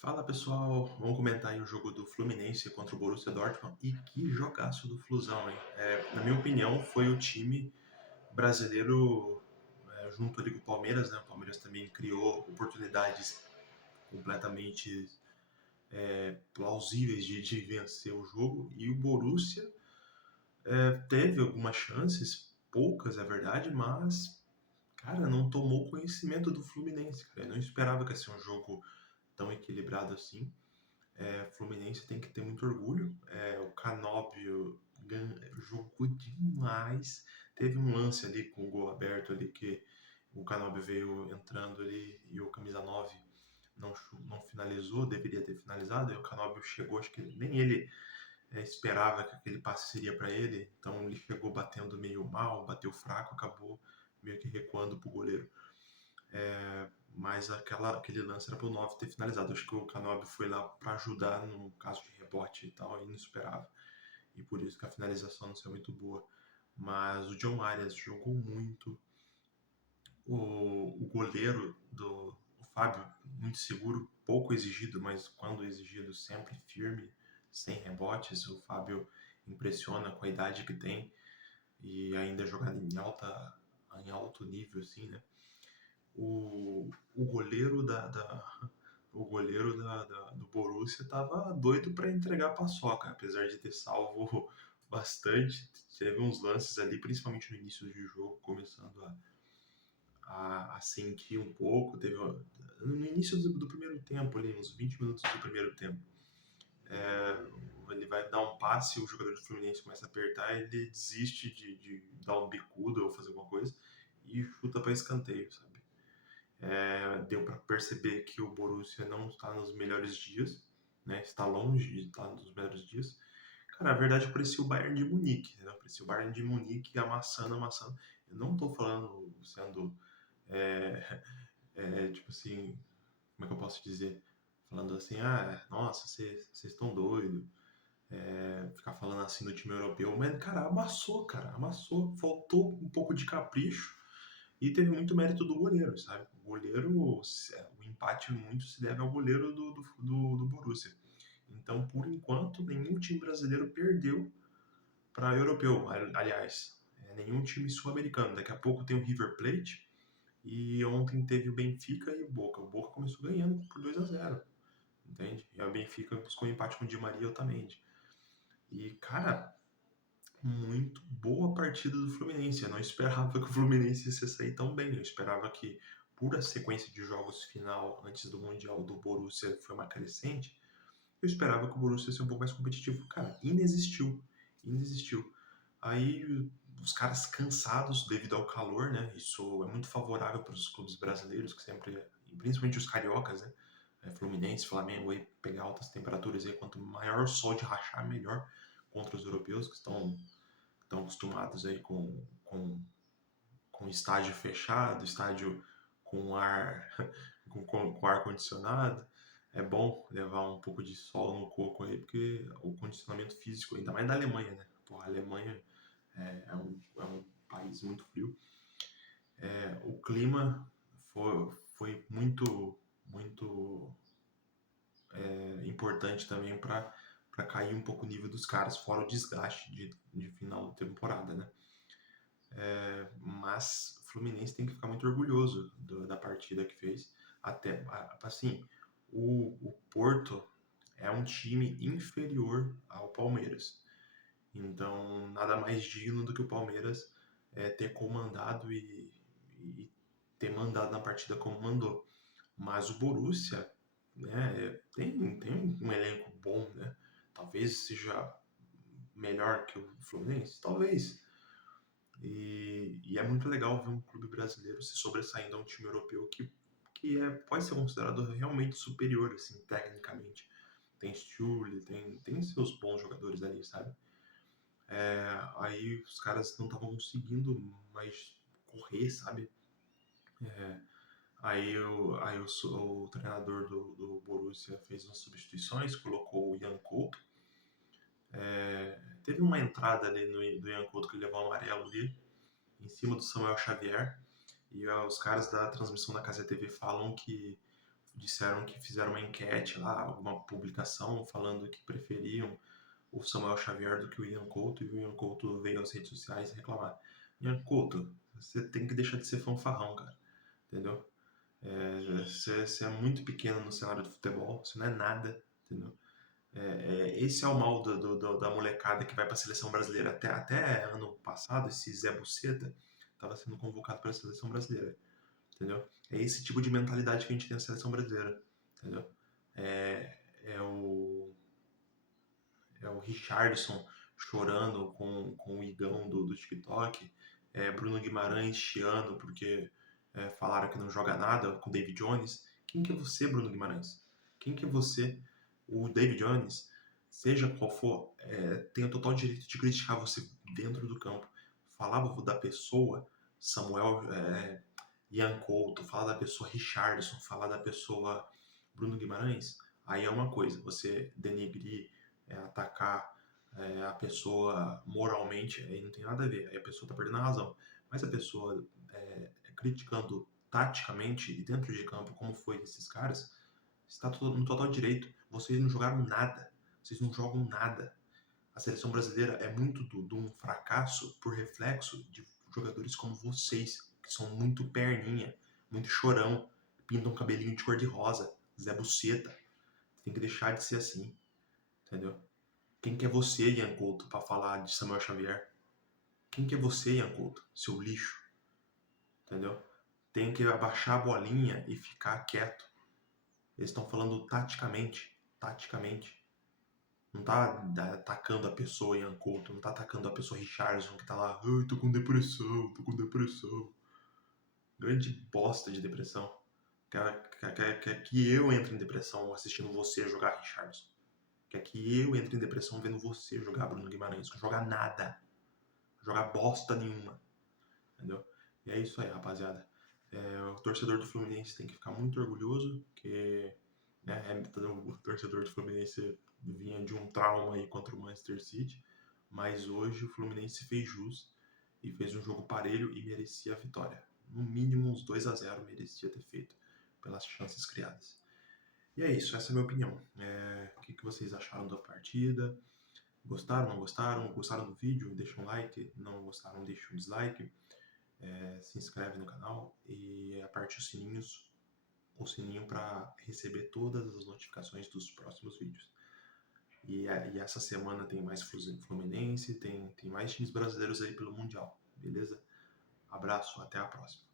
Fala pessoal, vamos comentar aí o jogo do Fluminense contra o Borussia Dortmund e que jogaço do Flusão, hein? Na minha opinião, foi o time brasileiro junto ali com o Palmeiras, né? O Palmeiras também criou oportunidades completamente plausíveis de vencer o jogo e o Borussia teve algumas chances, poucas é verdade, mas cara, não tomou conhecimento do Fluminense, cara. Eu não esperava que ia ser um jogo tão equilibrado assim. O Fluminense tem que ter muito orgulho. O Canóbio jogou demais. Teve um lance ali com o gol aberto ali que o Canóbio veio entrando ali e o camisa 9 não finalizou, deveria ter finalizado. Aí o Canóbio chegou, acho que nem ele esperava que aquele passe seria para ele. Então ele chegou batendo meio mal, bateu fraco, acabou meio que recuando pro goleiro. Mas aquele lance era pro 9 ter finalizado. Acho que o Canóbio foi lá para ajudar no caso de rebote e tal, e não esperava. E por isso que a finalização não saiu muito boa. Mas o John Arias jogou muito. O goleiro do o Fábio, muito seguro, pouco exigido, mas quando exigido, sempre firme, sem rebotes. O Fábio impressiona com a idade que tem e ainda jogando em alto nível, assim, né? O goleiro do Borussia tava doido para entregar a paçoca, apesar de ter salvo bastante. Teve uns lances ali, principalmente no início do jogo, começando a sentir um pouco. No início do primeiro tempo, ali, uns 20 minutos do primeiro tempo. Ele vai dar um passe, o jogador do Fluminense começa a apertar, ele desiste de dar um bicudo ou fazer alguma coisa e chuta para escanteio, sabe? Deu para perceber que o Borussia não está nos melhores dias, né? Está longe de estar nos melhores dias. Cara, na verdade parecia o Bayern de Munique, né? Parecia o Bayern de Munique amassando, amassando. Eu não estou falando sendo, é, tipo assim, como é que eu posso dizer? Falando assim, nossa, vocês estão doidos, ficar falando assim do time europeu. Mas, cara, amassou. Faltou um pouco de capricho e teve muito mérito do goleiro, sabe? O empate muito se deve ao goleiro do Borussia. Então, por enquanto, nenhum time brasileiro perdeu para europeu. Aliás, nenhum time sul-americano. Daqui a pouco tem o River Plate e ontem teve o Benfica e o Boca. O Boca começou ganhando por 2-0, entende? E o Benfica buscou um empate com o Di Maria e Otamendi. E, cara, muito boa partida do Fluminense. Eu não esperava que o Fluminense ia sair tão bem. Eu esperava que, por a sequência de jogos final antes do Mundial do Borussia foi uma crescente, eu esperava que o Borussia fosse um pouco mais competitivo. Cara, inexistiu. Inexistiu. Aí os caras cansados devido ao calor, né? Isso é muito favorável para os clubes brasileiros, que sempre, principalmente os cariocas, né? Fluminense, Flamengo, aí pegar altas temperaturas aí, quanto maior o sol de rachar, melhor contra os europeus que estão acostumados aí com estádio fechado, estádio com ar com ar condicionado. É bom levar um pouco de sol no coco aí, porque o condicionamento físico, ainda mais da Alemanha, né? Porra, a Alemanha é um país muito frio. O clima foi muito, muito importante também para cair um pouco o nível dos caras, fora o desgaste de final de temporada, né? Mas o Fluminense tem que ficar muito orgulhoso da partida que fez. Até, assim, o Porto é um time inferior ao Palmeiras. Então, nada mais digno do que o Palmeiras ter comandado e ter mandado na partida como mandou. Mas o Borussia, né, tem um elenco bom, né? Talvez seja melhor que o Fluminense, talvez. E é muito legal ver um clube brasileiro se sobressaindo a um time europeu que pode ser considerado realmente superior, assim, tecnicamente. Tem Stühle, tem seus bons jogadores ali, sabe? Aí os caras não estavam conseguindo mais correr, sabe? Aí o treinador do Borussia fez umas substituições, colocou o Ian Couto. Teve uma entrada ali do Ian Couto que ele levou um amarelo ali, em cima do Samuel Xavier. E os caras da transmissão da Casa TV falam que disseram que fizeram uma enquete lá, alguma publicação falando que preferiam o Samuel Xavier do que o Ian Couto, e o Ian Couto veio às redes sociais reclamar. Ian Couto, você tem que deixar de ser fanfarrão, cara, entendeu? Você é muito pequeno no cenário do futebol, você não é nada, entendeu? Esse é o mal da molecada que vai para a seleção brasileira. Até ano passado, esse Zé Buceta estava sendo convocado para a seleção brasileira, entendeu? É esse tipo de mentalidade que a gente tem na seleção brasileira, entendeu? É, é o, é o Richarlison chorando com o Igão do TikTok, Bruno Guimarães chiando porque falaram que não joga nada com o David Jones. Quem que é você, Bruno Guimarães? Quem que é você? O David Jones, seja qual for, tem o total direito de criticar você dentro do campo. Falava da pessoa Samuel Ian Couto, falar da pessoa Richarlison, falar da pessoa Bruno Guimarães, aí é uma coisa. Você denegrir, atacar a pessoa moralmente, aí não tem nada a ver. Aí a pessoa tá perdendo a razão. Mas a pessoa criticando taticamente e dentro de campo, como foi esses caras, está no total direito. Vocês não jogaram nada. Vocês não jogam nada. A seleção brasileira é muito de um fracasso por reflexo de jogadores como vocês, que são muito perninha, muito chorão, pintam cabelinho de cor-de-rosa, Zé Buceta. Tem que deixar de ser assim, entendeu? Quem que é você, Ian Couto, pra falar de Samuel Xavier? Quem que é você, Ian Couto, seu lixo, entendeu? Tem que abaixar a bolinha e ficar quieto. Eles estão falando taticamente, taticamente. Não tá atacando a pessoa Ian Couto, não tá atacando a pessoa Richardson que tá lá, ai, tô com depressão, tô com depressão. Grande bosta de depressão. Quer que eu entre em depressão assistindo você jogar Richardson. Quer que eu entre em depressão vendo você jogar Bruno Guimarães. Não jogar nada. Não jogar bosta nenhuma. Entendeu? E é isso aí, rapaziada. O torcedor do Fluminense tem que ficar muito orgulhoso, porque o torcedor do Fluminense vinha de um trauma aí contra o Manchester City, mas hoje o Fluminense fez jus e fez um jogo parelho e merecia a vitória. No mínimo uns 2-0 merecia ter feito, pelas chances criadas. E é isso, essa é a minha opinião. O que vocês acharam da partida? Gostaram, não gostaram? Gostaram do vídeo? Deixa um like. Não gostaram, deixa um dislike. Se inscreve no canal e aperte o sininho para receber todas as notificações dos próximos vídeos. E essa semana tem mais Fluminense, tem mais times brasileiros aí pelo Mundial, beleza? Abraço, até a próxima.